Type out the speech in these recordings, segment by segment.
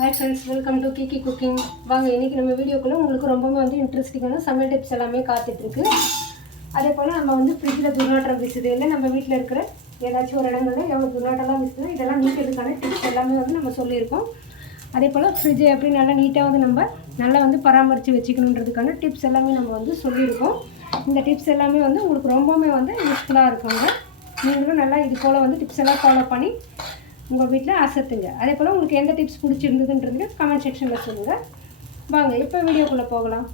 Hi friends welcome to Kikki cooking வாங்க இன்றைக்கி நம்ம வீடியோக்குள்ளே உங்களுக்கு ரொம்பவே வந்து இன்ட்ரெஸ்டிங்கான சமையல் டிப்ஸ் எல்லாமே காத்துட்ருக்கு. அதே போல் நம்ம வந்து ஃப்ரிட்ஜில் துர்நாற்றம் வீசுது இல்லை நம்ம வீட்டில் இருக்கிற ஏதாச்சும் ஒரு இடங்களில் எவ்வளோ துர்நாற்றம்லாம் வீசுது இதெல்லாம் நீக்கிறதுக்கான டிப்ஸ் எல்லாமே வந்து நம்ம சொல்லியிருக்கோம். அதே போல் ஃப்ரிட்ஜை எப்படி நல்லா நீட்டாக வந்து நம்ம நல்லா வந்து பராமரித்து வச்சுக்கணுன்றதுக்கான டிப்ஸ் எல்லாமே நம்ம வந்து சொல்லியிருக்கோம். இந்த டிப்ஸ் எல்லாமே வந்து உங்களுக்கு ரொம்பவுமே வந்து யூஸ்ஃபுல்லாக இருக்குங்க. நீங்களும் நல்லா இது போல் வந்து டிப்ஸ் எல்லாம் ஃபாலோ பண்ணி உங்கள் வீட்டில் அசத்துங்க. அதே போல் உங்களுக்கு எந்த டிப்ஸ் பிடிச்சிருந்ததுன்றது கமெண்ட் செக்ஷனில் சொல்லுங்கள் வாங்க இப்போ வீடியோக்குள்ளே போகலாம்.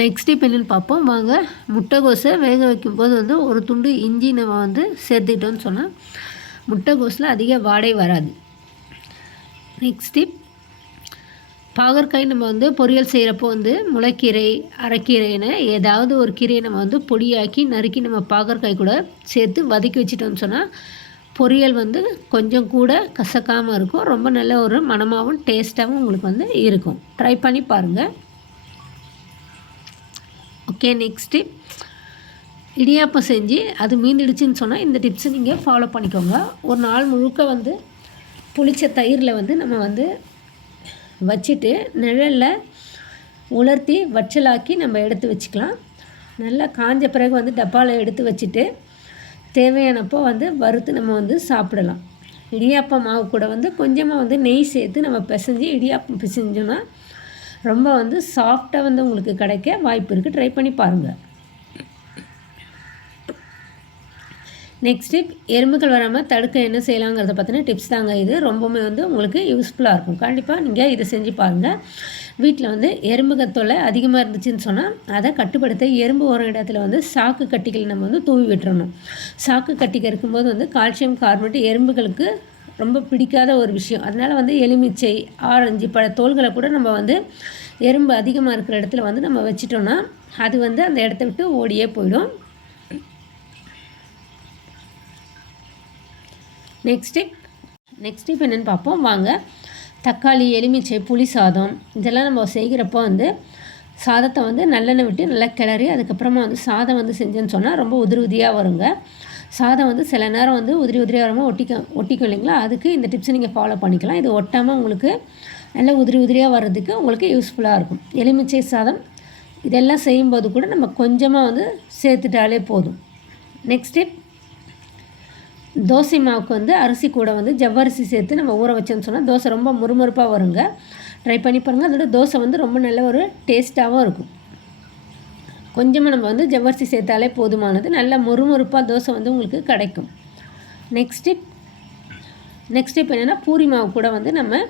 நெக்ஸ்ட் இப்போ என்னென்னு பார்ப்போம். வாங்க முட்டைகோஸை வேக வைக்கும்போது வந்து ஒரு துண்டு இஞ்சி நம்ம வந்து சேர்த்துக்கிட்டோம்னு சொன்னால் முட்டைகோஸில் அதிக வாடை வராது. நெக்ஸ்ட் டிப் பாகற்காய் நம்ம வந்து பொரியல் செய்கிறப்போ வந்து முளைக்கீரை அரைக்கீரைன்னு ஏதாவது ஒரு கீரையை நம்ம வந்து பொடியாக்கி நறுக்கி நம்ம பாகற்காய் கூட சேர்த்து வதக்கி வச்சுட்டோம்னு சொன்னால் பொரியல் வந்து கொஞ்சம் கூட கசக்காமல் இருக்கும். ரொம்ப நல்ல ஒரு மணமாகவும் டேஸ்ட்டாகவும் உங்களுக்கு வந்து இருக்கும். ட்ரை பண்ணி பாருங்கள் ஓகே நெக்ஸ்ட்டு இடியாப்பம் செஞ்சு அது மீந்துடுச்சுன்னு சொன்னால் இந்த டிப்ஸை நீங்கள் ஃபாலோ பண்ணிக்கோங்க. ஒரு நாள் முழுக்க வந்து புளித்த தயிரில் வந்து நம்ம வந்து வச்சுட்டு நிழலில் உலர்த்தி வற்றலாக்கி நம்ம எடுத்து வச்சுக்கலாம். நல்லா காஞ்ச பிறகு வந்து டப்பாவில் எடுத்து வச்சுட்டு தேவையானப்போ வந்து வறுத்து நம்ம வந்து சாப்பிடலாம். இடியாப்பம் மாவு கூட வந்து கொஞ்சமாக வந்து நெய் சேர்த்து நம்ம பிசைஞ்சு இடியாப்பம் பிசைஞ்சோன்னா ரொம்ப வந்து சாஃப்டாக வந்து உங்களுக்கு கிடைக்க வாய்ப்பு இருக்குது ட்ரை பண்ணி பாருங்கள் நெக்ஸ்ட் டிப் எறும்புகள் வராமல் தடுக்க என்ன செய்யலாங்கிறத பற்றின டிப்ஸ் தாங்க இது. ரொம்பவுமே வந்து உங்களுக்கு யூஸ்ஃபுல்லாக இருக்கும். கண்டிப்பாக நீங்கள் இதை செஞ்சு பாருங்கள் வீட்டில் வந்து எறும்புகள் தொல்லை அதிகமாக இருந்துச்சுன்னு சொன்னால் அதை கட்டுப்படுத்த எறும்பு ஒரு இடத்துல வந்து சாக்கு கட்டிகள் நம்ம வந்து தூவி விட்டுறணும். சாக்கு கட்டிகள் இருக்கும்போது வந்து கால்சியம் கார்பனேட் எறும்புகளுக்கு ரொம்ப பிடிக்காத ஒரு விஷயம். அதனால் வந்து எலுமிச்சை ஆரஞ்சு பல தோள்களை கூட நம்ம வந்து எறும்பு அதிகமாக இருக்கிற இடத்துல வந்து நம்ம வச்சிட்டோன்னா அது வந்து அந்த இடத்த விட்டு ஓடியே போயிடும். நெக்ஸ்ட் டிப் நெக்ஸ்ட் டிப் என்னென்னு பார்ப்போம். வாங்க. தக்காளி எலுமிச்சை புளி சாதம் இதெல்லாம் நம்ம செய்கிறப்போ வந்து சாதத்தை வந்து நல்லெண்ணெய் விட்டு நல்லா கிளறி அதுக்கப்புறமா வந்து சாதம் வந்து செஞ்சேன்னு சொன்னால் ரொம்ப உதிரி உதிரியாக வருங்க. சாதம் வந்து சில நேரம் வந்து உதிரி உதிரியாக வராமல் ஒட்டிக்க ஒட்டிக்கும் இல்லைங்களா? அதுக்கு இந்த டிப்ஸை நீங்கள் ஃபாலோ பண்ணிக்கலாம். இது ஒட்டாமல் உங்களுக்கு நல்ல உதிரி உதிரியாக வர்றதுக்கு உங்களுக்கு யூஸ்ஃபுல்லாக இருக்கும். எலுமிச்சை சாதம் இதெல்லாம் செய்யும்போது கூட நம்ம கொஞ்சமாக வந்து சேர்த்துட்டாலே போதும். நெக்ஸ்ட் டிப் தோசை மாவுக்கு வந்து அரிசி கூட வந்து ஜவ்வரிசி சேர்த்து நம்ம ஊற வச்சோன்னு சொன்னால் தோசை ரொம்ப முறுமுறுப்பாக வருங்க. ட்ரை பண்ணி பாருங்கள் அதோட தோசை வந்து ரொம்ப நல்ல ஒரு டேஸ்ட்டாகவும் இருக்கும். கொஞ்சமாக நம்ம வந்து ஜவ்வரிசி சேர்த்தாலே போதுமானது. நல்ல முறுமுறுப்பாக தோசை வந்து உங்களுக்கு கிடைக்கும். நெக்ஸ்ட் டிப் நெக்ஸ்ட் டிப் என்னென்னா பூரி மாவு கூட வந்து நம்ம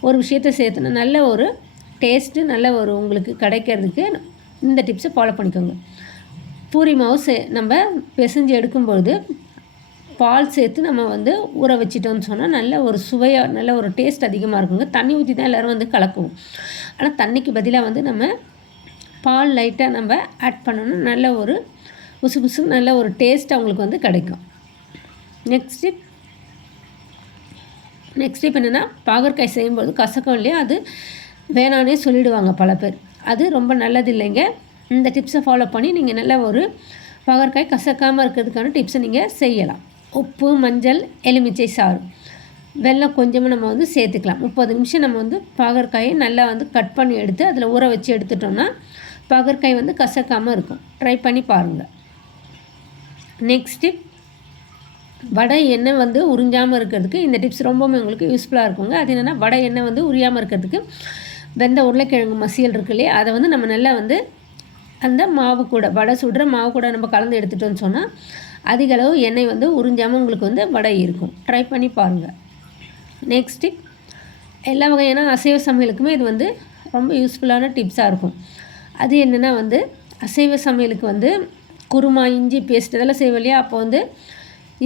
ஒரு விஷயத்தை சேர்த்துனா நல்ல ஒரு டேஸ்ட்டு நல்ல ஒரு உங்களுக்கு கிடைக்கிறதுக்கு இந்த டிப்ஸை ஃபாலோ பண்ணிக்கோங்க. பூரி மாவு சே நம்ம பிசைஞ்சு எடுக்கும்பொழுது பால் சேர்த்து நம்ம வந்து ஊற வச்சிட்டோம்னு சொன்னால் நல்ல ஒரு சுவையாக நல்ல ஒரு டேஸ்ட் அதிகமாக இருக்குங்க. தண்ணி ஊற்றி தான் எல்லோரும் வந்து கலக்குவோம். ஆனால் தண்ணிக்கு பதிலாக வந்து நம்ம பால் லைட்டாக நம்ம ஆட் பண்ணணும் நல்ல ஒரு புசு புசு நல்ல ஒரு டேஸ்ட் அவங்களுக்கு வந்து கிடைக்கும். நெக்ஸ்ட் நெக்ஸ்ட் டிப் என்னென்னா பாகற்காய் செய்யும்போது கசக்கம் இல்லையா அது வேணானே சொல்லிடுவாங்க பல பேர். அது ரொம்ப நல்லது இல்லைங்க. இந்த டிப்ஸை ஃபாலோ பண்ணி நீங்கள் நல்ல ஒரு பாகற்காய் கசக்காமல் இருக்கிறதுக்கான டிப்ஸை நீங்கள் செய்யலாம். உப்பு மஞ்சள் எலுமிச்சை சாறு. வெல்லம் கொஞ்சமாக நம்ம வந்து சேர்த்துக்கலாம். முப்பது நிமிஷம் நம்ம வந்து பாகற்காயை நல்லா வந்து கட் பண்ணி எடுத்து அதில் ஊற வச்சு எடுத்துட்டோம்னா பாகற்காய் வந்து கசக்காமல் இருக்கும். ட்ரை பண்ணி பாருங்கள் நெக்ஸ்ட் டிப் வடை எண்ணெய் வந்து உறிஞ்சாமல் இருக்கிறதுக்கு இந்த டிப்ஸ் ரொம்பவுமே உங்களுக்கு யூஸ்ஃபுல்லாக இருக்குங்க. அது என்னென்னா வடை எண்ணெய் வந்து உரியாமல் இருக்கிறதுக்கு வெந்த உருளைக்கிழங்கு மசியல் இருக்கு இல்லையா? அதை வந்து நம்ம நல்லா வந்து அந்த மாவு கூட வடை சுடுற மாவு கூட நம்ம கலந்து எடுத்துட்டோம்னு சொன்னால் அதிக அளவு எண்ணெய் வந்து உறிஞ்சாமல் உங்களுக்கு வந்து வடை இருக்கும். ட்ரை பண்ணி பாருங்கள் நெக்ஸ்ட்டு எல்லா வகையான அசைவ சமையலுக்குமே இது வந்து ரொம்ப யூஸ்ஃபுல்லான டிப்ஸாக இருக்கும். அது என்னென்னா வந்து அசைவ சமையலுக்கு வந்து குருமா இஞ்சி பேஸ்ட் இதெல்லாம் செய்வோம் இல்லையா? அப்போ வந்து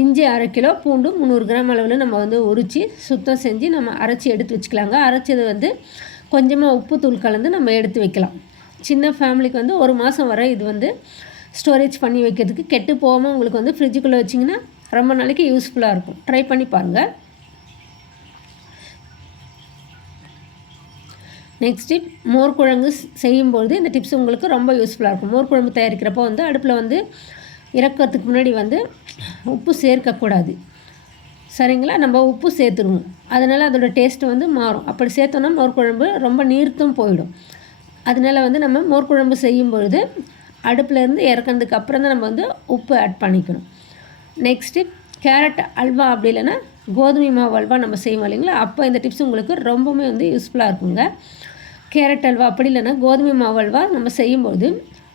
இஞ்சி அரை கிலோ பூண்டு முந்நூறு கிராம் அளவில் நம்ம வந்து உரித்து சுத்தம் செஞ்சு நம்ம அரைச்சி எடுத்து வச்சுக்கலாங்க. அரைச்சது வந்து கொஞ்சமாக உப்பு தூள் கலந்து நம்ம எடுத்து வைக்கலாம். சின்ன ஃபேமிலிக்கு வந்து ஒரு மாதம் வரை இது வந்து ஸ்டோரேஜ் பண்ணி வைக்கிறதுக்கு கெட்டு போகாமல் உங்களுக்கு வந்து ஃப்ரிட்ஜுக்குள்ளே வச்சிங்கன்னா ரொம்ப நாளைக்கு யூஸ்ஃபுல்லாக இருக்கும். ட்ரை பண்ணி பாருங்கள் நெக்ஸ்ட் டிப் மோர் குழம்பு செய்யும்பொழுது இந்த டிப்ஸ் உங்களுக்கு ரொம்ப யூஸ்ஃபுல்லாக இருக்கும். மோர் குழம்பு தயாரிக்கிறப்போ வந்து அடுப்பில் வந்து இறக்கிறதுக்கு முன்னாடி வந்து உப்பு சேர்க்கக்கூடாது. சரிங்களா? நம்ம உப்பு சேர்த்துருவோம் அதனால் அதோட டேஸ்ட்டு வந்து மாறும். அப்படி சேர்த்தோன்னா மோர் குழம்பு ரொம்ப நீர்த்தும் போயிடும். அதனால வந்து நம்ம மோர் குழம்பு செய்யும் பொழுது அடுப்புலேருந்து இறக்குனதுக்கு அப்புறம் தான் நம்ம வந்து உப்பு ஆட் பண்ணிக்கணும். நெக்ஸ்ட்டு கேரட் அல்வா அப்படி இல்லைன்னா கோதுமை மாவு அல்வா நம்ம செய்வோம் இல்லைங்களா? அப்போ இந்த டிப்ஸ் உங்களுக்கு ரொம்பவுமே வந்து யூஸ்ஃபுல்லாக இருக்குங்க. கேரட் அல்வா அப்படி இல்லைன்னா கோதுமை மாவு அல்வா நம்ம செய்யும்போது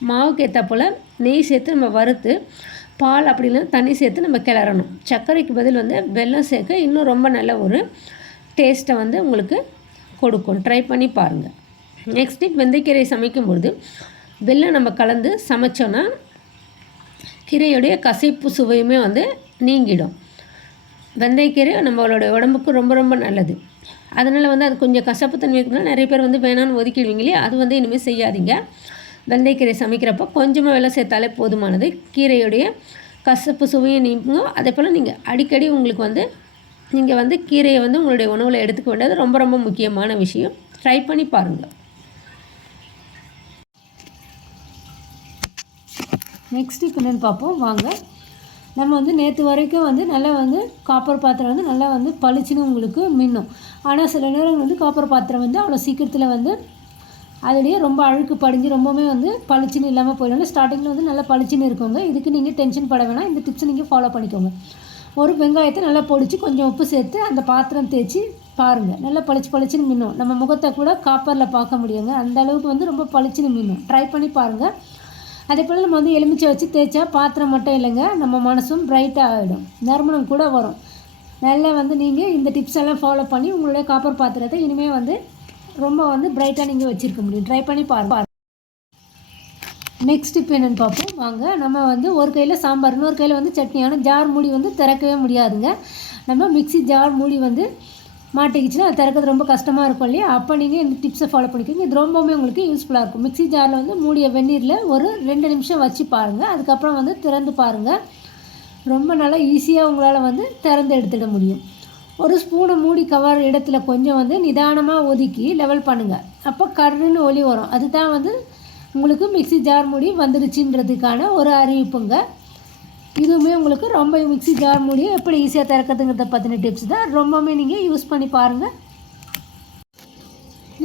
மாவுக்கு ஏற்ற போல் நெய் சேர்த்து நம்ம வறுத்து பால் அப்படி இல்லைன்னா தண்ணி சேர்த்து நம்ம கிளறணும். சர்க்கரைக்கு பதில் வந்து வெல்லம் சேர்க்க இன்னும் ரொம்ப நல்ல ஒரு டேஸ்ட்டை வந்து உங்களுக்கு கொடுக்கும். ட்ரை பண்ணி பாருங்கள் நெக்ஸ்ட்டு வெந்தயக்கீரை சமைக்கும்பொழுது வெள்ளம் நம்ம கலந்து சமைச்சோன்னா கீரையுடைய கசைப்பு சுவையுமே வந்து நீங்கிடும். வெந்தயக்கீரை நம்மளோட உடம்புக்கு ரொம்ப ரொம்ப நல்லது. அதனால் வந்து அது கொஞ்சம் கசப்பு தன்மை இருக்குதுன்னா நிறைய பேர் வந்து வேணான்னு ஒதுக்கிடுவீங்க இல்லையா? அது வந்து இனிமேல் செய்யாதீங்க. வெந்தயக்கீரை சமைக்கிறப்போ கொஞ்சமாக வெள்ளம் சேர்த்தாலே போதுமானது. கீரையுடைய கசப்பு சுவையை நீங்கும். அதே போல் நீங்கள் அடிக்கடி உங்களுக்கு வந்து நீங்கள் வந்து கீரையை வந்து உங்களுடைய உணவில் எடுத்துக்க வேண்டியது ரொம்ப ரொம்ப முக்கியமான விஷயம். ட்ரை பண்ணி பாருங்கள் நெக்ஸ்ட் இப்போ என்னென்னு பார்ப்போம். வாங்க. நம்ம வந்து நேற்று வரைக்கும் வந்து நல்லா வந்து காப்பர் பாத்திரம் வந்து நல்லா வந்து பளிச்சுன்னு உங்களுக்கு மின்னும். ஆனால் சில நேரம் வந்து காப்பர் பாத்திரம் வந்து அவ்வளோ சீக்கிரத்தில் வந்து அதுலேயே ரொம்ப அழுக்கு படிஞ்சு ரொம்பவுமே வந்து பளிச்சுன்னு இல்லாமல் போயிடும். ஸ்டார்டிங்கில் வந்து நல்லா பளிச்சுன்னு இருக்குங்க. இதுக்கு நீங்கள் டென்ஷன் பட வேணாம். இந்த டிப்ஸை நீங்கள் ஃபாலோ பண்ணிக்கோங்க. ஒரு வெங்காயத்தை நல்லா பொடிச்சு கொஞ்சம் உப்பு சேர்த்து அந்த பாத்திரம் தேய்ச்சி பாருங்கள் நல்லா பளிச்சு பளிச்சுன்னு மின்னும். நம்ம முகத்தை கூட காப்பரில் பார்க்க முடியுங்க. அந்த அளவுக்கு வந்து ரொம்ப பளிச்சுன்னு மின்னும். ட்ரை பண்ணி பாருங்கள் அதே போல் நம்ம வந்து எலுமிச்சை வச்சு தேய்ச்சா பாத்திரம் மட்டும் இல்லைங்க நம்ம மனசும் பிரைட்டாக ஆகிடும் நறுமணம் கூட வரும். நல்லா வந்து நீங்கள் இந்த டிப்ஸ் எல்லாம் ஃபாலோ பண்ணி உங்களுடைய காப்பர் பாத்திரத்தை இனிமேல் வந்து ரொம்ப வந்து பிரைட்டாக நீங்கள் வச்சுருக்க முடியும். ட்ரை பண்ணி பாருங்க. நெக்ஸ்ட் இப்போ என்னென்னு பார்ப்போம். வாங்க நம்ம வந்து ஒரு கையில் சாம்பார் இன்னொரு கையில் வந்து சட்னி. ஆனால் ஜார் மூடி வந்து திறக்கவே முடியாதுங்க. நம்ம மிக்ஸி ஜார் மூடி வந்து மாட்டிக்கிச்சுன்னா அது திறக்கிறது ரொம்ப கஷ்டமாக இருக்கும் இல்லையா? அப்போ நீங்கள் இந்த டிப்ஸை ஃபாலோ பண்ணிக்கோங்க. இது ரொம்பவுமே உங்களுக்கு யூஸ்ஃபுல்லாக இருக்கும். மிக்ஸி ஜாரில் வந்து மூடிய வெந்நீரில் ஒரு ரெண்டு நிமிஷம் வச்சு பாருங்கள் அதுக்கப்புறம் வந்து திறந்து பாருங்கள் ரொம்ப நல்லா ஈஸியாக உங்களால் வந்து திறந்து எடுத்துட முடியும். ஒரு ஸ்பூனை மூடி கவர் இடத்துல கொஞ்சம் வந்து நிதானமாக ஒதுக்கி லெவல் பண்ணுங்கள் அப்போ கருன்னு ஒலி வரும். அதுதான் வந்து உங்களுக்கு மிக்ஸி ஜார் மூடி வந்துடுச்சுன்றதுக்கான ஒரு அறிவிப்புங்க. இதுவுமே உங்களுக்கு ரொம்ப மிக்ஸி ஜார் மூலியம் எப்படி ஈஸியாக திறக்கிறதுங்கிறத பற்றின டிப்ஸ் தான். ரொம்பவுமே நீங்கள் யூஸ் பண்ணி பாருங்கள்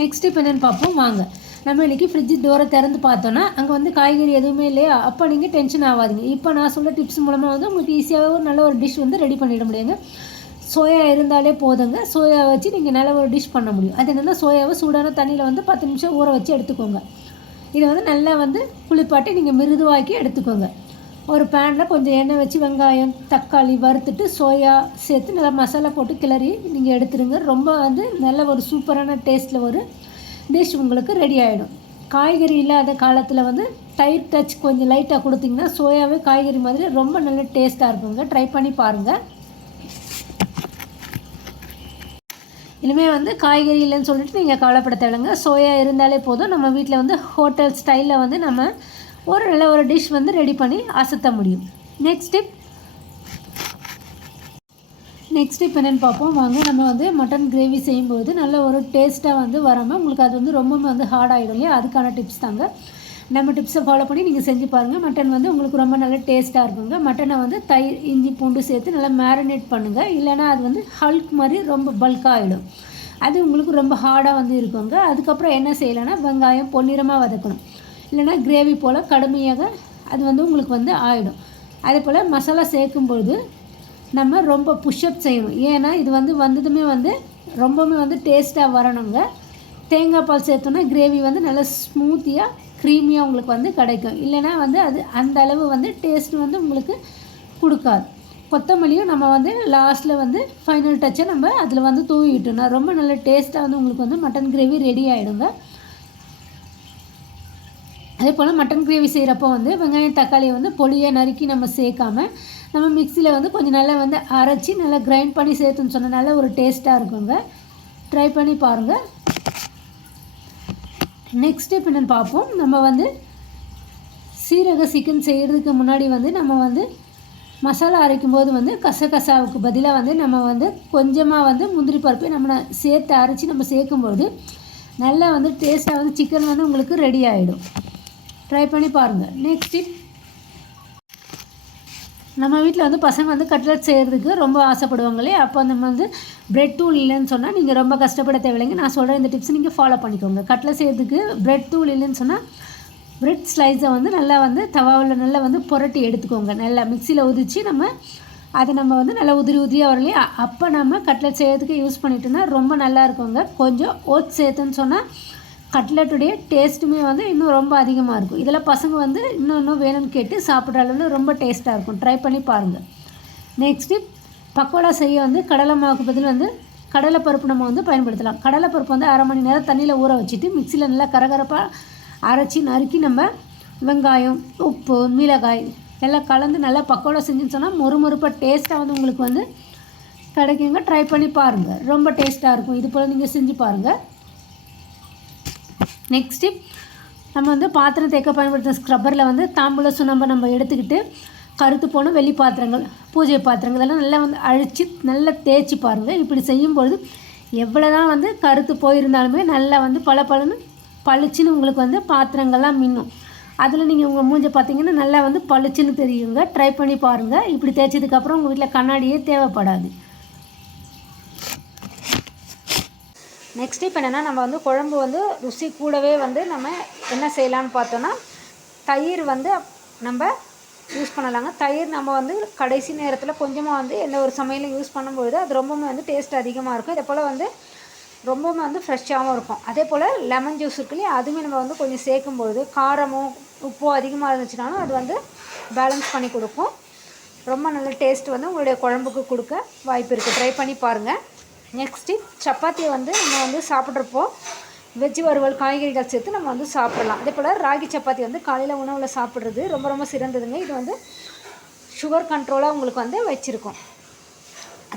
நெக்ஸ்ட் இப்போ என்னென்னு பார்ப்போம். வாங்க. நம்ம இன்றைக்கி ஃப்ரிட்ஜு டோரை திறந்து பார்த்தோன்னா அங்கே வந்து காய்கறி எதுவுமே இல்லையா? அப்போ நீங்கள் டென்ஷன் ஆகாதீங்க. இப்போ நான் சொல்ல டிப்ஸ் மூலமாக வந்து உங்களுக்கு ஈஸியாக ஒரு நல்ல ஒரு டிஷ் வந்து ரெடி பண்ணிட முடியுங்க. சோயா இருந்தாலே போதுங்க. சோயா வச்சு நீங்கள் நல்ல ஒரு டிஷ் பண்ண முடியும். அது என்னென்னா சோயாவை சூடான தண்ணியில் வந்து பத்து நிமிஷம் ஊற வச்சு எடுத்துக்கோங்க. இதை வந்து நல்லா வந்து குளிப்பாட்டி நீங்கள் மிருதுவாக்கி எடுத்துக்கோங்க. ஒரு பேனில் கொஞ்சம் எண்ணெய் வச்சு வெங்காயம் தக்காளி வறுத்துட்டு சோயா சேர்த்து நல்லா மசாலா போட்டு கிளறி நீங்கள் எடுத்துருங்க. ரொம்ப வந்து நல்ல ஒரு சூப்பரான டேஸ்ட்டில் ஒரு டிஷ் உங்களுக்கு ரெடி ஆகிடும் காய்கறி இல்லாத காலத்தில் வந்து டைட் டச் கொஞ்சம் லைட்டாக கொடுத்தீங்கன்னா சோயாவே காய்கறி மாதிரி ரொம்ப நல்ல டேஸ்ட்டாக இருக்குங்க. ட்ரை பண்ணி பாருங்கள் இனிமேல் வந்து காய்கறி இல்லைன்னு சொல்லிட்டு நீங்கள் கவலைப்பட தேவைங்க சோயா இருந்தாலே போதும். நம்ம வீட்டில் வந்து ஹோட்டல் ஸ்டைலில் வந்து நம்ம ஒரு நல்ல ஒரு டிஷ் வந்து ரெடி பண்ணி அசத்த முடியும். நெக்ஸ்ட் டிப் நெக்ஸ்ட் டிப் என்னென்னு பார்ப்போம். வாங்க நம்ம வந்து மட்டன் கிரேவி செய்யும்போது நல்ல ஒரு டேஸ்ட்டாக வந்து வராமல் உங்களுக்கு அது வந்து ரொம்பவுமே வந்து ஹார்ட் ஆகிடும் இல்லையா? அதுக்கான டிப்ஸ் தாங்க. நம்ம டிப்ஸை ஃபாலோ பண்ணி நீங்கள் செஞ்சு பாருங்கள் மட்டன் வந்து உங்களுக்கு ரொம்ப நல்ல டேஸ்ட்டாக இருக்குங்க. மட்டனை வந்து தயிர் இஞ்சி பூண்டு சேர்த்து நல்லா மேரினேட் பண்ணுங்கள் இல்லைனா அது வந்து ஹல்க் மாதிரி ரொம்ப பல்காக ஆகிடும் அது உங்களுக்கு ரொம்ப ஹார்டாக வந்து இருக்குங்க. அதுக்கப்புறம் என்ன செய்யலைன்னா வெங்காயம் பொன்னிறமாக வதக்கணும். இல்லைனா கிரேவி போல் கடுமையாக அது வந்து உங்களுக்கு வந்து ஆகிடும் அதே போல் மசாலா சேர்க்கும்பொழுது நம்ம ரொம்ப புஷ்அப் செய்யணும். ஏன்னா இது வந்து வந்ததுமே வந்து ரொம்பவுமே வந்து டேஸ்ட்டாக வரணுங்க. தேங்காய் பால் சேர்த்தோன்னா கிரேவி வந்து நல்லா ஸ்மூத்தியாக க்ரீமியாக உங்களுக்கு வந்து கிடைக்கும். இல்லைனா வந்து அது அந்த அளவு வந்து டேஸ்ட் வந்து உங்களுக்கு கொடுக்காது. கொத்தமல்லியும் நம்ம வந்து லாஸ்ட்டில் வந்து ஃபைனல் டச்சை நம்ம அதில் வந்து தூவிட்டோம்னா ரொம்ப நல்ல டேஸ்ட்டாக வந்து உங்களுக்கு வந்து மட்டன் கிரேவி ரெடி ஆகிடுங்க அதே போல் மட்டன் கிரேவி செய்கிறப்போ வந்து வெங்காயம் தக்காளியை வந்து பொடியை நறுக்கி நம்ம சேர்க்காம நம்ம மிக்சியில் வந்து கொஞ்சம் நல்லா வந்து அரைச்சி நல்லா கிரைண்ட் பண்ணி சேர்த்துன்னு சொன்னால் நல்ல ஒரு டேஸ்ட்டாக இருக்குங்க. ட்ரை பண்ணி பாருங்கள் நெக்ஸ்ட் இப்போ என்னென்னு பார்ப்போம். நம்ம வந்து சீரக சிக்கன் செய்கிறதுக்கு முன்னாடி வந்து நம்ம வந்து மசாலா அரைக்கும் போது வந்து கசகசாவுக்கு பதிலாக வந்து நம்ம வந்து கொஞ்சமாக வந்து முந்திரி பருப்பை நம்ம சேர்த்து அரைச்சி நம்ம சேர்க்கும்போது நல்லா வந்து டேஸ்ட்டாக வந்து சிக்கன் வந்து உங்களுக்கு ரெடி ஆகிடும் ட்ரை பண்ணி பாருங்கள் நெக்ஸ்ட் நம்ம வீட்டில் வந்து பசங்க வந்து கட்லெட் செய்கிறதுக்கு ரொம்ப ஆசைப்படுவாங்களே அப்போ நம்ம வந்து பிரெட் தூள் இல்லைன்னு சொன்னால் நீங்கள் ரொம்ப கஷ்டப்பட தேவையில்லைங்க. நான் சொல்கிற இந்த டிப்ஸ் நீங்கள் ஃபாலோ பண்ணிக்கோங்க. கட்லெட் செய்கிறதுக்கு பிரெட் தூள் இல்லைன்னு சொன்னால் பிரெட் ஸ்லைஸை வந்து நல்லா வந்து தவாவில் நல்லா வந்து புரட்டி எடுத்துக்கோங்க. நல்லா மிக்சியில் உதிச்சு நம்ம அதை நம்ம வந்து நல்லா உதிரி உதிரியாக வரலையே அப்போ நம்ம கட்லெட் செய்கிறதுக்கு யூஸ் பண்ணிட்டோன்னா ரொம்ப நல்லா இருக்குங்க. கொஞ்சம் ஓட்ஸ் சேர்த்துன்னு சொன்னால் கட்லெட்டுடைய டேஸ்ட்டுமே வந்து இன்னும் ரொம்ப அதிகமாக இருக்கும். இதில் பசங்க வந்து இன்னும் இன்னும் வேணும்னு கேட்டு சாப்பிட்ற அளவில் ரொம்ப டேஸ்ட்டாக இருக்கும். ட்ரை பண்ணி பாருங்கள் நெக்ஸ்ட்டு பக்கோடா செய்ய வந்து கடலை மாவுக்கு பதில் வந்து கடலைப்பருப்பு நம்ம வந்து பயன்படுத்தலாம். கடலைப்பருப்பு வந்து அரை மணி நேரம் தண்ணியில் ஊற வச்சுட்டு மிக்சியில் நல்லா கரகரப்பாக அரைச்சி நறுக்கி நம்ம வெங்காயம் உப்பு மிளகாய் எல்லாம் கலந்து நல்லா பக்கோடா செஞ்சுன்னு சொன்னால் மொறுமொறுப்பாக டேஸ்ட்டாக வந்து உங்களுக்கு வந்து கிடைக்குங்க. ட்ரை பண்ணி பாருங்கள் ரொம்ப டேஸ்ட்டாக இருக்கும். இது போல் நீங்கள் செஞ்சு பாருங்கள் நெக்ஸ்ட்டு நம்ம வந்து பாத்திரம் தேக்க பயன்படுத்துகிற ஸ்க்ரப்பரில் வந்து தாம்பூல சுண்ணாம்பை நம்ம எடுத்துக்கிட்டு கருத்து போன வெள்ளி பாத்திரங்கள் பூஜை பாத்திரங்கள் இதெல்லாம் நல்லா வந்து அழித்து நல்லா தேய்ச்சி பாருங்கள் இப்படி செய்யும்பொழுது எவ்வளோ தான் வந்து கருத்து போயிருந்தாலுமே நல்லா வந்து பல பலன்னு பளிச்சுன்னு உங்களுக்கு வந்து பாத்திரங்கள்லாம் மின்னும். அதில் நீங்கள் உங்கள் மூஞ்சை பார்த்தீங்கன்னா நல்லா வந்து பளிச்சுன்னு தெரியுங்க. ட்ரை பண்ணி பாருங்கள் இப்படி தேய்ச்சதுக்கப்புறம் உங்கள் வீட்டில் கண்ணாடியே தேவைப்படாது. நெக்ஸ்ட் இப்போ என்னென்னா நம்ம வந்து குழம்பு வந்து ருசி கூடவே வந்து நம்ம என்ன செய்யலாம்னு பார்த்தோன்னா தயிர் வந்து நம்ம யூஸ் பண்ணலாங்க. தயிர் நம்ம வந்து கடைசி நேரத்தில் கொஞ்சமாக வந்து எந்த ஒரு சமையலும் யூஸ் பண்ணும்பொழுது அது ரொம்பவுமே வந்து டேஸ்ட் அதிகமாக இருக்கும். இதே போல் வந்து ரொம்பவுமே வந்து ஃப்ரெஷ்ஷாகவும் இருக்கும். அதே போல் லெமன் ஜூஸ் இருக்கு இல்லையா அதுவுமே நம்ம வந்து கொஞ்சம் சேர்க்கும்பொழுது காரமும் உப்போ அதிகமாக இருந்துச்சுனாலும் அது வந்து பேலன்ஸ் பண்ணி கொடுக்கும். ரொம்ப நல்ல டேஸ்ட் வந்து உங்களுடைய குழம்புக்கு கொடுக்க வாய்ப்பு இருக்குது ட்ரை பண்ணி பாருங்கள் நெக்ஸ்ட்டு சப்பாத்தியை வந்து நம்ம வந்து சாப்பிட்றப்போ வெஜ் வறுவல் காய்கறிகள் சேர்த்து நம்ம வந்து சாப்பிடலாம். அதே போல் ராகி சப்பாத்தி வந்து காலையில் உணவில் சாப்பிட்றது ரொம்ப ரொம்ப சிறந்ததுங்க. இது வந்து சுகர் கண்ட்ரோலாக உங்களுக்கு வந்து வச்சுருக்கும்.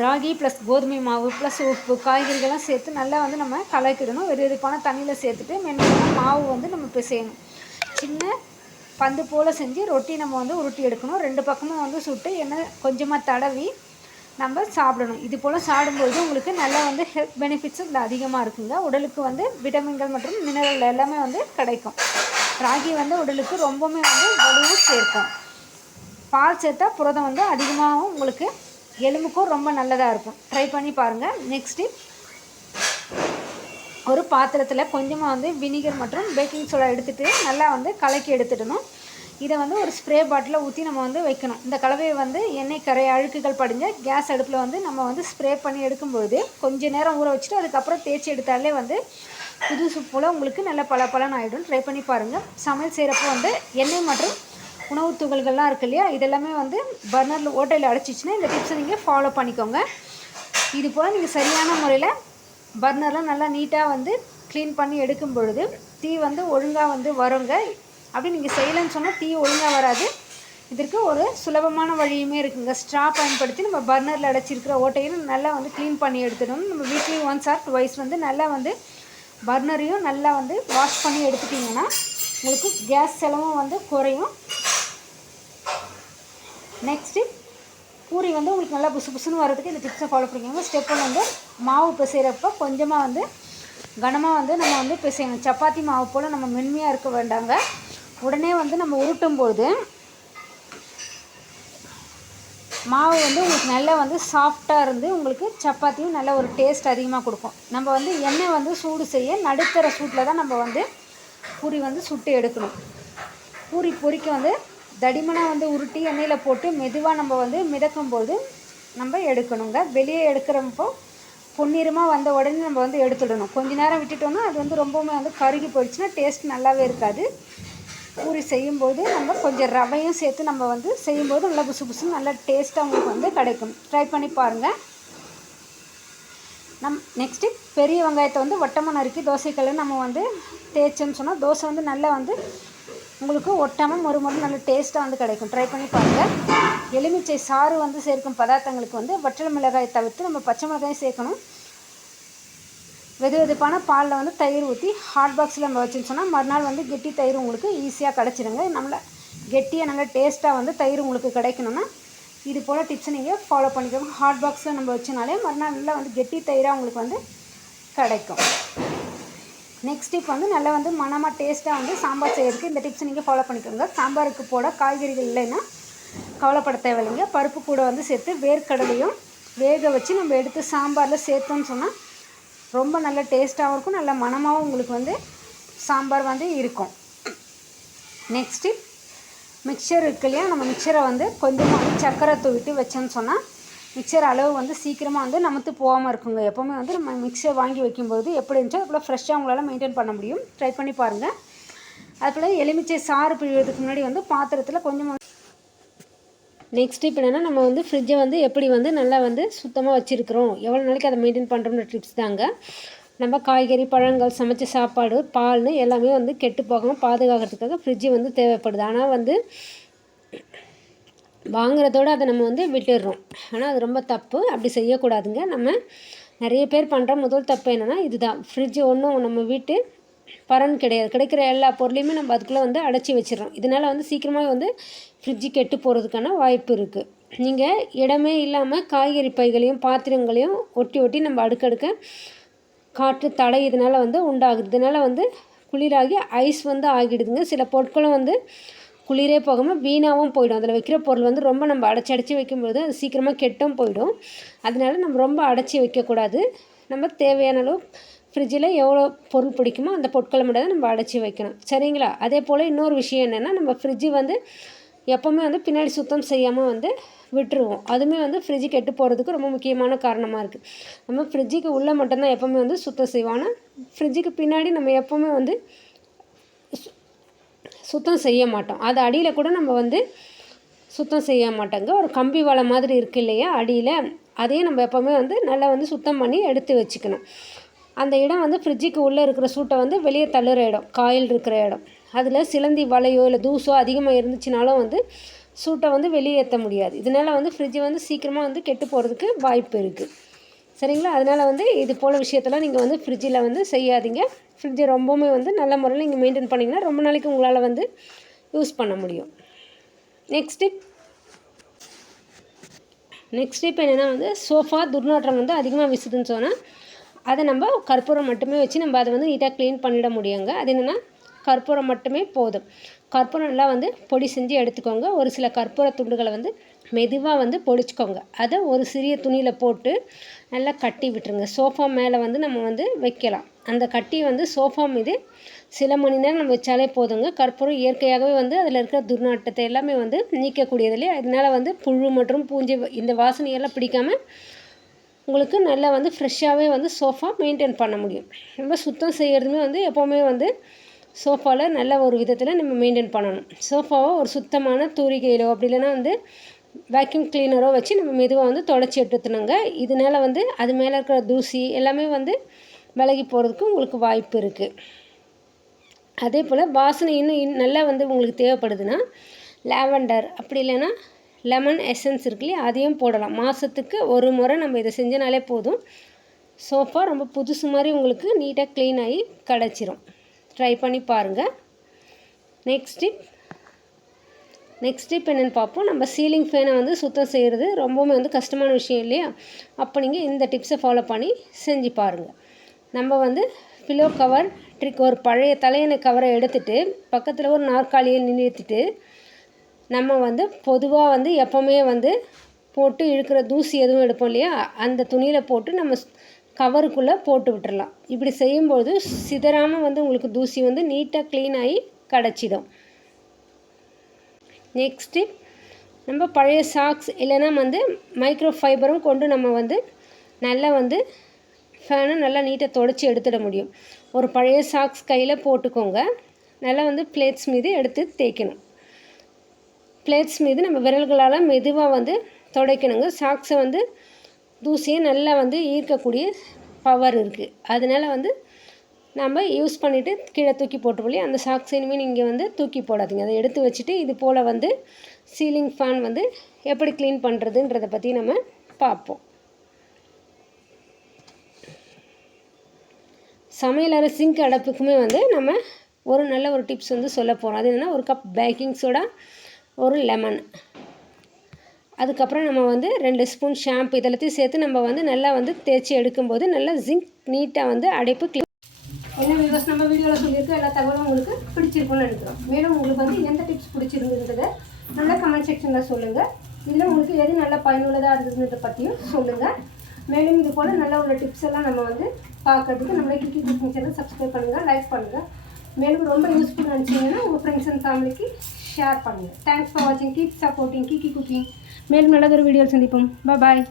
ராகி ப்ளஸ் கோதுமை மாவு ப்ளஸ் உப்பு காய்கறிகள்லாம் சேர்த்து நல்லா வந்து நம்ம கலக்கிடணும். வெறு வெறுப்பான தண்ணியில் சேர்த்துட்டு மென்மையான மாவு வந்து நம்ம பிசையணும். சின்ன பந்து போல் செஞ்சு ரொட்டி நம்ம வந்து உருட்டி எடுக்கணும். ரெண்டு பக்கமும் வந்து சுட்டு எண்ணெய் கொஞ்சமாக தடவி நம்ம சாப்பிடணும். இது போல் சாப்பிடும்போது உங்களுக்கு நல்லா வந்து ஹெல்த் பெனிஃபிட்ஸ் இதில் அதிகமாக இருக்குங்க. உடலுக்கு வந்து விட்டமின்கள் மற்றும் மினரல் எல்லாமே வந்து கிடைக்கும். ராகி வந்து உடலுக்கு ரொம்பவுமே வந்து வலுவும் சேர்க்கும். பால் சேர்த்தா புரதம் வந்து அதிகமாகவும் உங்களுக்கு எலும்புக்கும் ரொம்ப நல்லதாக இருக்கும். ட்ரை பண்ணி பாருங்கள் நெக்ஸ்ட்டு ஒரு பாத்திரத்தில் கொஞ்சமாக வந்து வினிகர் மற்றும் பேக்கிங் சோடா எடுத்துகிட்டு நல்லா வந்து கலக்கி எடுத்துடணும். இதை வந்து ஒரு ஸ்ப்ரே பாட்டிலில் ஊற்றி நம்ம வந்து வைக்கணும். இந்த கலவையை வந்து எண்ணெய் கரை அழுக்குகள் படிஞ்ச கேஸ் அடுப்பில் வந்து நம்ம வந்து ஸ்ப்ரே பண்ணி எடுக்கும்பொழுது கொஞ்ச நேரம் ஊற வச்சுட்டு அதுக்கப்புறம் தேய்ச்சி எடுத்தாலே வந்து புதுசு போல் உங்களுக்கு நல்ல பல பலன் ஆகிடும் ட்ரை பண்ணி பாருங்கள் சமையல் செய்கிறப்போ வந்து எண்ணெய் மற்றும் உணவு துகள்கள்லாம் இருக்கு இல்லையா? இதெல்லாமே வந்து பர்னரில் ஓட்டையில் அடைச்சிச்சின்னா இந்த டிப்ஸை நீங்கள் ஃபாலோ பண்ணிக்கோங்க. இது போல் நீங்கள் சரியான முறையில் பர்னர்லாம் நல்லா நீட்டாக வந்து க்ளீன் பண்ணி எடுக்கும் பொழுது தீ வந்து ஒழுங்காக வந்து வருங்க. அப்படி நீங்கள் செய்யலைன்னு சொன்னால் தீ ஒழுங்காக வராது. இதற்கு ஒரு சுலபமான வழியுமே இருக்குங்க. ஸ்ட்ரா பயன்படுத்தி நம்ம பர்னரில் அடைச்சிருக்கிற ஓட்டையும் நல்லா வந்து க்ளீன் பண்ணி எடுத்துடணும். நம்ம வீக்லி ஒன்ஸ் ஆர் டுவைஸ் வந்து நல்லா வந்து பர்னரையும் நல்லா வந்து வாஷ் பண்ணி எடுத்துட்டிங்கன்னா உங்களுக்கு கேஸ் செலவும் வந்து குறையும். நெக்ஸ்ட்டு பூரி வந்து உங்களுக்கு நல்லா புசு புசுன்னு வரதுக்கு இந்த டிப்ஸை ஃபாலோ பண்ணிக்கோங்க. ஸ்டெப் ஒன்று வந்து மாவு பிசைகிறப்ப கொஞ்சமாக வந்து கனமாக வந்து நம்ம வந்து பிசையணும். சப்பாத்தி மாவு போல் நம்ம மென்மையாக இருக்க வேண்டாங்க. உடனே வந்து நம்ம உருட்டும்போது மாவு வந்து உங்களுக்கு நல்லா வந்து சாஃப்டாக இருந்து உங்களுக்கு சப்பாத்தியும் நல்ல ஒரு டேஸ்ட் அதிகமாக கொடுக்கும். நம்ம வந்து எண்ணெய் வந்து சூடு செய்ய நடுத்தர சூட்டில் தான் நம்ம வந்து பூரி வந்து சுட்டு எடுக்கணும். பூரி பொறிக்க வந்து தடிமனாக வந்து உருட்டி எண்ணெயில் போட்டு மெதுவாக நம்ம வந்து மிதக்கும்போது நம்ம எடுக்கணுங்க. வெளியே எடுக்கிறப்போ பொன்னிறமாக வந்த உடனே நம்ம வந்து எடுத்துடணும். கொஞ்ச நேரம் விட்டுட்டோம்னா அது வந்து ரொம்பவுமே வந்து கருகி போயிடுச்சுன்னா டேஸ்ட் நல்லாவே இருக்காது. பூரி செய்யும்போது நம்ம கொஞ்சம் ரவையும் சேர்த்து நம்ம வந்து செய்யும்போது நல்லா புசு புசுன்னு நல்லா டேஸ்ட்டாக உங்களுக்கு வந்து கிடைக்கும். ட்ரை பண்ணி பாருங்கள் நம் நெக்ஸ்ட்டு பெரிய வெங்காயத்தை வந்து ஒட்டமாக நறுக்கி தோசைக்கல்ல நம்ம வந்து தேய்ச்சோன்னு சொன்னால் தோசை வந்து நல்லா வந்து உங்களுக்கு ஒட்டாமல் மொறு மொறு நல்ல டேஸ்ட்டாக வந்து கிடைக்கும். ட்ரை பண்ணி பாருங்கள் எலுமிச்சை சாறு வந்து சேர்க்கும் பதார்த்தங்களுக்கு வந்து வற்றல் மிளகாய் தவிர்த்து நம்ம பச்சை மிளகாயும் சேர்க்கணும். வெது வெதுப்பான பாலில் வந்து தயிர் ஊற்றி ஹாட் பாக்ஸில் நம்ம வச்சுன்னு சொன்னால் மறுநாள் வந்து கெட்டி தயிர் உங்களுக்கு ஈஸியாக கிடச்சிருங்க. நம்மள கெட்டியாக நல்லா டேஸ்ட்டாக வந்து தயிர் உங்களுக்கு கிடைக்கணும்னா இது போல் டிப்ஸை நீங்கள் ஃபாலோ பண்ணிக்கோங்க. ஹாட் பாக்ஸில் நம்ம வச்சுனாலே மறுநாள் நல்லா வந்து கெட்டி தயிராக உங்களுக்கு வந்து கிடைக்கும். நெக்ஸ்ட் டிப் வந்து நல்லா வந்து மனமாக டேஸ்ட்டாக வந்து சாம்பார் செய்யறதுக்கு இந்த டிப்ஸை நீங்கள் ஃபாலோ பண்ணிக்கோங்க. சாம்பாருக்கு போட காய்கறிகள் இல்லைன்னா கவலைப்பட தேவையில்லைங்க. பருப்பு கூட வந்து சேர்த்து வேர்க்கடலையும் வேக வச்சு நம்ம எடுத்து சாம்பாரில் சேர்த்தோன்னு சொன்னால் ரொம்ப நல்ல டேஸ்ட்டாகவும் இருக்கும் நல்ல மணமாகவும் உங்களுக்கு வந்து சாம்பார் வந்து இருக்கும். நெக்ஸ்ட்டு மிக்சர் இருக்கு இல்லையா? நம்ம மிக்சரை வந்து கொஞ்சமாக வந்து சர்க்கரை தூவிட்டு வச்சோன்னு சொன்னால் மிக்சர் அளவு வந்து சீக்கிரமாக வந்து நமத்து போகாமல் இருக்குங்க. எப்போவுமே வந்து நம்ம மிக்சர் வாங்கி வைக்கும்போது எப்படி இருந்துச்சோ அதுபோல் ஃப்ரெஷ்ஷாக உங்களால் மெயின்டைன் பண்ண முடியும். ட்ரை பண்ணி பாருங்கள் அதுபோல் எலுமிச்சை சாறு பிழிவதுக்கு முன்னாடி வந்து பாத்திரத்தில் கொஞ்சமாக நெக்ஸ்ட் இப்போ என்னென்னா நம்ம வந்து ஃப்ரிட்ஜை வந்து எப்படி வந்து நல்லா வந்து சுத்தமாக வச்சுருக்கிறோம்? எவ்வளோ நாளைக்கு அதை மெயின்டைன் பண்ணுறோம்ன்ற டிப்ஸ் தாங்க. நம்ம காய்கறி பழங்கள் சமைச்ச சாப்பாடு பால்னு எல்லாமே வந்து கெட்டு போகாமல் பாதுகாக்கிறதுக்காக ஃப்ரிட்ஜு வந்து தேவைப்படுது. ஆனால் வந்து வாங்குறதோடு அதை நம்ம வந்து விட்டுடுறோம். ஆனால் அது ரொம்ப தப்பு. அப்படி செய்யக்கூடாதுங்க. நம்ம நிறைய பேர் பண்ணுற முதல் தப்பு என்னென்னா இதுதான். ஃப்ரிட்ஜ் ஒன்றும் நம்ம வீட்டு பரன் கிடையாது. கிடைக்கிற எல்லா பொருளையுமே நம்ம அதுக்குள்ளே வந்து அடைச்சி வச்சிடறோம். இதனால் வந்து சீக்கிரமாக வந்து ஃப்ரிட்ஜு கெட்டு போகிறதுக்கான வாய்ப்பு இருக்குது நீங்கள் இடமே இல்லாமல் காய்கறி பைகளையும் பாத்திரங்களையும் ஒட்டி ஒட்டி நம்ம அடுக்கடுக்க காற்று தடை இதனால் வந்து உண்டாகுது. இதனால் வந்து குளிராகி ஐஸ் வந்து ஆகிடுதுங்க. சில பொருட்களும் வந்து குளிரே போகாமல் வீணாகவும் போயிடும். அதில் வைக்கிற பொருள் வந்து ரொம்ப நம்ம அடைச்சி அடைச்சி வைக்கும்போது அது சீக்கிரமாக கெட்டும் போயிடும். அதனால நம்ம ரொம்ப அடைச்சி வைக்கக்கூடாது. நம்ம தேவையான அளவு ஃப்ரிட்ஜில் எவ்வளோ பொருள் பிடிக்குமோ அந்த பொருட்களை மட்டும் தான் நம்ம அடைச்சி வைக்கணும். சரிங்களா? அதே போல் இன்னொரு விஷயம் என்னென்னா நம்ம ஃப்ரிட்ஜு வந்து எப்போவுமே வந்து பின்னாடி சுத்தம் செய்யாமல் வந்து விட்டுருவோம். அதுவுமே வந்து ஃப்ரிட்ஜு கெட்டு போகிறதுக்கு ரொம்ப முக்கியமான காரணமாக இருக்குது நம்ம ஃப்ரிட்ஜுக்கு உள்ளே மட்டும்தான் எப்போவுமே வந்து சுத்தம் செய்வோம். ஆனால் ஃப்ரிட்ஜுக்கு பின்னாடி நம்ம எப்போவுமே வந்து சுத்தம் செய்ய மாட்டோம். அது அடியில் கூட நம்ம வந்து சுத்தம் செய்ய மாட்டோங்க. ஒரு கம்பி வலை மாதிரி இருக்கு இல்லையா? அடியில் அதையும் நம்ம எப்போவுமே வந்து நல்லா வந்து சுத்தம் பண்ணி எடுத்து வச்சுக்கணும். அந்த இடம் வந்து ஃப்ரிட்ஜுக்கு உள்ளே இருக்கிற சூட்டை வந்து வெளியே தள்ளுற இடம் காயில் இருக்கிற இடம். அதில் சிலந்தி வலையோ இல்லை தூசோ அதிகமாக இருந்துச்சுனாலும் வந்து சூட்டை வந்து வெளியேற்ற முடியாது. இதனால் வந்து ஃப்ரிட்ஜு வந்து சீக்கிரமாக வந்து கெட்டு போகிறதுக்கு வாய்ப்பு இருக்குது சரிங்களா? அதனால் வந்து இது போல் விஷயத்தெல்லாம் நீங்கள் வந்து ஃப்ரிட்ஜில் வந்து செய்யாதீங்க. ஃப்ரிட்ஜை ரொம்பவுமே வந்து நல்ல முறையில் நீங்கள் மெயின்டைன் பண்ணிங்கன்னா ரொம்ப நாளைக்கு உங்களால் வந்து யூஸ் பண்ண முடியும். நெக்ஸ்ட் டிப் நெக்ஸ்ட் டிப் என்னென்னா வந்து சோஃபா துர்நாற்றம் வந்து அதிகமாக விசுதுன்னு சொன்னால் அதை நம்ம கற்பூரம் மட்டுமே வச்சு நம்ம அதை வந்து நீட்டாக க்ளீன் பண்ணிட முடியுங்க. அது என்னென்னா கற்பூரம் மட்டுமே போதும். கற்பூரம் எல்லாம் வந்து பொடி செஞ்சு எடுத்துக்கோங்க. ஒரு சில கற்பூர துண்டுகளை வந்து மெதுவாக வந்து பொடிச்சுக்கோங்க. அதை ஒரு சிறிய துணியில் போட்டு நல்லா கட்டி விட்டுருங்க. சோஃபா மேலே வந்து நம்ம வந்து வைக்கலாம். அந்த கட்டி வந்து சோஃபா மீது சில மணி நேரம் நம்ம வச்சாலே போதுங்க. கற்பூரம் இயற்கையாகவே வந்து அதில் இருக்கிற துர்நாட்டத்தை எல்லாமே வந்து நீக்கக்கூடியது இல்லையா அதனால் வந்து புழு மற்றும் பூஞ்சை இந்த வாசனையெல்லாம் பிடிக்காமல் உங்களுக்கு நல்லா வந்து ஃப்ரெஷ்ஷாகவே வந்து சோஃபா மெயின்டைன் பண்ண முடியும். நம்ம சுத்தம் செய்கிறதுமே வந்து எப்போவுமே வந்து சோஃபாவில் நல்ல ஒரு விதத்தில் நம்ம மெயின்டைன் பண்ணணும். சோஃபாவை ஒரு சுத்தமான தூரிகையிலோ அப்படி இல்லைன்னா வந்து வேக்யூம் கிளீனரோ வச்சு நம்ம மெதுவாக வந்து தொடச்சி எடுத்துனோங்க இதனால வந்து அது மேலே இருக்கிற தூசி எல்லாமே வந்து விலகி போகிறதுக்கு உங்களுக்கு வாய்ப்பு இருக்குது அதே போல் வாசனை இன்னும் நல்லா வந்து உங்களுக்கு தேவைப்படுதுன்னா லாவெண்டர் அப்படி இல்லைன்னா லெமன் எசன்ஸ் இருக்கு இல்லையா அதையும் போடலாம். மாதத்துக்கு ஒரு முறை நம்ம இதை செஞ்சனாலே போதும். சோஃபா ரொம்ப புதுசு மாதிரி உங்களுக்கு நீட்டாக க்ளீன் ஆகி கிடச்சிரும். ட்ரை பண்ணி பாருங்கள் நெக்ஸ்ட் டிப் நெக்ஸ்ட் டிப் என்னென்னு பார்ப்போம். நம்ம சீலிங் ஃபேனை வந்து சுத்தம் செய்கிறது ரொம்பவுமே வந்து கஷ்டமான விஷயம் இல்லையா? அப்போ நீங்கள் இந்த டிப்ஸை ஃபாலோ பண்ணி செஞ்சு பாருங்கள் நம்ம வந்து பிலோ கவர் ட்ரிக் ஒரு பழைய தலையணை கவரை எடுத்துகிட்டு பக்கத்தில் ஒரு நாற்காலியை நிறுத்திட்டு நம்ம வந்து பொதுவாக வந்து எப்போவுமே வந்து போட்டு இழுக்கிற தூசி எதுவும் எடுப்போம் இல்லையா? அந்த துணியில் போட்டு நம்ம கவருக்குள்ளே போட்டு விட்டுறலாம். இப்படி செய்யும்போது சிதறாமல் வந்து உங்களுக்கு தூசி வந்து நீட்டாக க்ளீன் ஆகி கிடச்சிடும். நெக்ஸ்ட்டு நம்ம பழைய சாக்ஸ் இல்லைன்னா வந்து மைக்ரோ ஃபைபரும் கொண்டு நம்ம வந்து நல்லா வந்து ஃபேனை நல்லா நீட்டாக தொடச்சி எடுத்துட முடியும். ஒரு பழைய சாக்ஸ் கையில் போட்டுக்கோங்க. நல்லா வந்து பிளேட்ஸ் மீது எடுத்து தேய்க்கணும். பிளேட்ஸ் மீது நம்ம விரல்களால் மெதுவாக வந்து துடைக்கணுங்க. சாக்ஸை வந்து தூசியை நல்லா வந்து ஈர்க்கக்கூடிய பவர் இருக்குது அதனால் வந்து நம்ம யூஸ் பண்ணிவிட்டு கீழே தூக்கி போட்டுருவோம் அந்த சாக்ஸ் இனிமேல் நீங்கள் வந்து தூக்கி போடாதீங்க. அதை எடுத்து வச்சுட்டு இது போல் வந்து சீலிங் ஃபேன் வந்து எப்படி க்ளீன் பண்ணுறதுன்றதை பற்றி நம்ம பார்ப்போம். சமையலறை சிங்க் அடைப்புக்குமே வந்து நம்ம ஒரு நல்ல ஒரு டிப்ஸ் வந்து சொல்ல போகிறோம் அது என்னென்னா ஒரு கப் பேக்கிங் சோடா ஒரு லெமன் அதுக்கப்புறம் நம்ம வந்து ரெண்டு ஸ்பூன் ஷாம்பு இதெல்லாத்தையும் சேர்த்து நம்ம வந்து நல்லா வந்து தேய்ச்சி எடுக்கும்போது நல்லா ஜிங்க் நீட்டாக வந்து அடைப்பு க்ளீன் என்ன வியூவர்ஸ் நம்ம வீடியோவில் சொல்லியிருக்கோம் எல்லா தகவலும் உங்களுக்கு பிடிச்சிருக்கும்னு நினைக்கிறோம். மேலும் உங்களுக்கு வந்து எந்த டிப்ஸ் பிடிச்சிருந்ததுன்றதை நல்லா கமெண்ட் செக்ஷனில் சொல்லுங்கள் இதில் உங்களுக்கு எது நல்ல பயனுள்ளதாக இருந்ததுன்றதை பற்றியும் சொல்லுங்கள் மேலும் இது போல் நல்ல ஒரு டிப்ஸ் எல்லாம் நம்ம வந்து பார்க்கறதுக்கு நம்மளே கிக்கி குக்கிங் சேனல் சப்ஸ்கிரைப் பண்ணுங்கள் லைக் பண்ணுங்கள் மேலும் ரொம்ப யூஸ்ஃபுல் நினச்சிங்கன்னா உங்கள் ஃப்ரெண்ட்ஸ் அண்ட் ஃபேமிலிக்கு ஷேர் பண்ணுங்கள் தேங்க்ஸ் ஃபார் வாட்சிங் கீப் சப்போர்ட்டிங் கிக்கி குக்கிங் மேலும் நல்லதொரு வீடியோ சந்திப்போம். பாய்